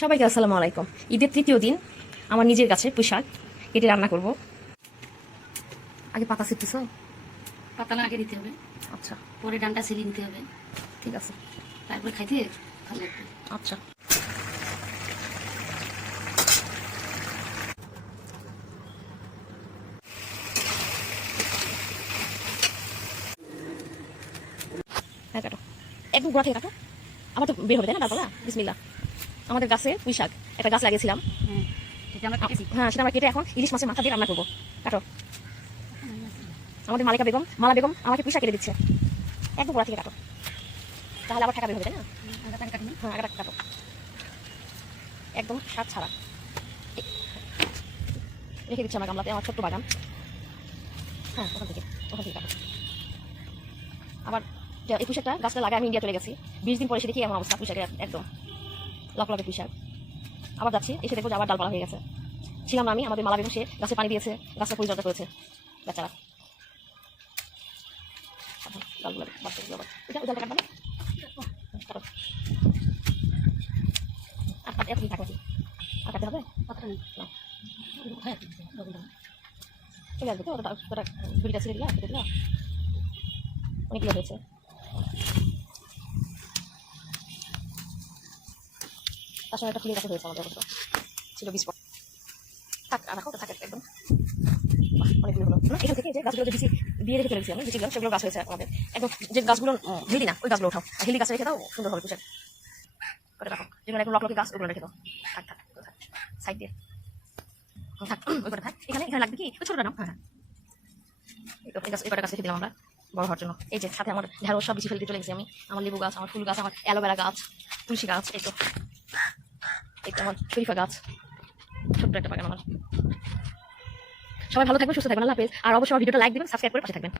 সবাইকে আসসালামু আলাইকুম। ঈদের তৃতীয় দিন আমার নিজের কাছে পোশাক কেটে রান্না করব। আগে পাতা ছিটতেছ? পাতালা আগে দিতে হবে। আচ্ছা। পরে ডানটা ছিলিয়ে নিতে হবে। ঠিক আছে। তারপর খাইতে ভালো লাগবে। আচ্ছা। হ্যাঁ কাটো। একদম গোড়া থেকে কাটো। আমার তো বের হবে তাই না তারপর? বিসমিল্লা আমাদের গাছে পুঁই শাক একটা গাছ লাগিয়েছিলাম। হ্যাঁ সেটা আমরা কেটেছি। হ্যাঁ সেটা আমরা কেটে এখন ইলিশ মাছের মাথা দিয়ে রান্না করব। কাটো। আমাদের মালিকা বেগম মালা বেগম আমাকে পুঁই শাক কেটে দিচ্ছে। একদম গোড়া থেকে কাটো। তাহলে আবার ঠেকা বের হবে তাই না? হ্যাঁ আগাটা কাটো। একদম স্বাদ ছাড়া। রেখে দিচ্ছি আমার গামলাতে আমার ছোট্ট বাগান। হ্যাঁ ওখান থেকে ওখান থেকে কাটো। আবার এই পুষাকটা গাছটা লাগায় আমি ইন্ডিয়া চলে গেছি। বিশ দিন পরে এসে দেখি এমন অবস্থা পুষাকের একদম। লক লকে পুষাক আবার যাচ্ছি এসে দেখব যে আবার ডালপালা হয়ে গেছে ছিলাম না আমি আমাদের মালা বেগম সে গাছে পানি দিয়েছে গাছটা পরিচর্যা করেছে বেচারা ডালগুলো হবে। হ্যাঁ তো ওটা অনেকগুলো হয়েছে তার সঙ্গে একটা ফুলের কাছে হয়েছে আমাদের অবশ্য। ছিল বিশ থাক, আর রাখো থাকে একদম। অনেকগুলো হলো। এখান থেকে যে গাছগুলো যে বিচি দিয়ে রেখে চলেছি আমি বিচিগুলো সেগুলো গাছ হয়েছে আমাদের। একদম, যে গাছগুলো হেলি না, ওই গাছগুলো উঠাও হেলি গাছ রেখে দাও, সুন্দর হবে পুষে করে রাখো যেগুলো একদম লকলকি গাছ ওগুলো রেখে দাও। থাক থাক থাক সাইড দিয়ে। থাক ওই থাক। এখানে এখানে লাগবে কি? ওই ছোটটা নাও। হ্যাঁ হ্যাঁ। এই গাছ গাছ রেখে দিলাম আমরা, বড় হওয়ার জন্য। এই যে, সাথে আমার ঢেঁড়স, সব বেশি ফেলতে চলে গেছি আমি। আমার লেবু গাছ, আমার ফুল গাছ, আমার অ্যালোভেরা গাছ, তুলসী গাছ, এই তো। তো আমার শরীফা গাছ। ছোট্ট একটা বাগান আমার। সবাই ভালো থাকবেন, সুস্থ থাকবেন, আল্লাহ হাফেজ। আর অবশ্যই আমার ভিডিওটা লাইক দিবেন সাবস্ক্রাইব করে পাশে থাকবেন।